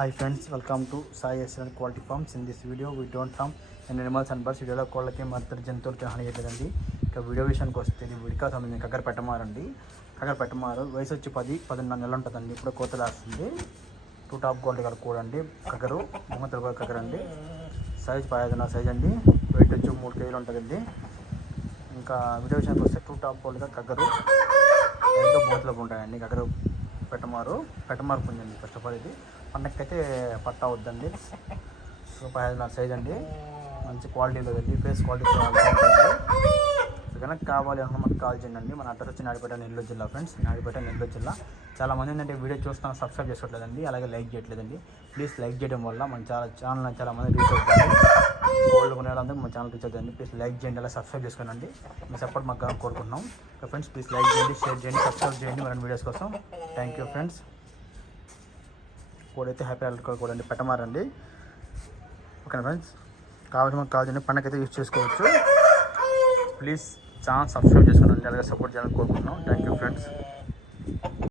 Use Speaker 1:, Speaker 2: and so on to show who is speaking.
Speaker 1: Hi friends welcome to Sai SN quality farms in this video we don't farm and animals and birds వీడియోలో కోళ్ళకి మత్తడి జంతువులకి హాని చేయలేదండి. ఇక వీడియో విషయానికి వస్తే ఇది విడికా సంబంధించిన కక్కర పెట్టమారండి. కక్కర పెట్టమారు వయసు వచ్చి పది పదిన్నర నెలలు ఉంటుందండి. ఇప్పుడు కోతలు వేస్తుంది టూ టాప్ క్వాలిటీ కలర్ కూడండి. అండి కగ్గరు మొహమ్మద్ కూడా కక్కర అండి సైజ్ పదిహేను సైజ్ అండి. వెయిట్ వచ్చి మూడు కేజీలు ఉంటుందండి. ఇంకా వీడియో విషయానికి వస్తే టూ టాప్ క్వాలిటీగా కక్కరు ఎంతో బోతులకు ఉంటాయండి. కక్కరు పెట్టమారు పెట్టమారు పొందండి ఫస్ట్ ఆఫ్ ఆల్ ఇది. పండక్కైతే పట్టా వద్దండి. సో పదిహేను సైజ్ అండి. మంచి క్వాలిటీలో అండి ఫేస్ క్వాలిటీ బాగుంటుంది కనుక కావాలి అన్న మనకు కాల్ చేయండి మన అడ్రస్ వచ్చి నాడిపేట నెల్లూరు జిల్లా ఫ్రెండ్స్. నాడిపేట నెల్లూరు జిల్లా. చాలా మంది ఏంటంటే వీడియో చూస్తాను సబ్స్క్రైబ్ చేసుకోవట్లేదండి. అలాగే లైక్ చేయట్లేదండి. ప్లీజ్ లైక్ చేయడం వల్ల మన చాలా ఛానల్ చాలా మంది రీచ్ అవుతుంది గోల్డ్ కొనే మన ఛానల్ రీచ్ అవుతుంది ప్లీజ్ లైక్ చేయండి. అలా సబ్స్క్రైబ్ చేసుకోండి మీ సపోర్ట్ మాకు కావాలని కోరుకుంటున్నాం. ఫ్రెండ్స్ ప్లీజ్ లైక్ చేయండి షేర్ చేయండి సబ్స్క్రైబ్ చేయండి. మన వీడియోస్ కోసం. థ్యాంక్ యూ ఫ్రెండ్స్ కోడైతే హ్యాపీ అల్ట్రా కోడ్ అండి పెట్టమారండి. ఓకేనా ఫ్రెండ్స్ కావాల్సిన కావాల్సిన పండగైతే అయితే యూజ్ చేసుకోవచ్చు. ప్లీజ్ ఛానల్ సబ్స్క్రైబ్ చేసుకోండి అలాగే సపోర్ట్ చేయాలని కోరుకుంటున్నాం. Thank you friends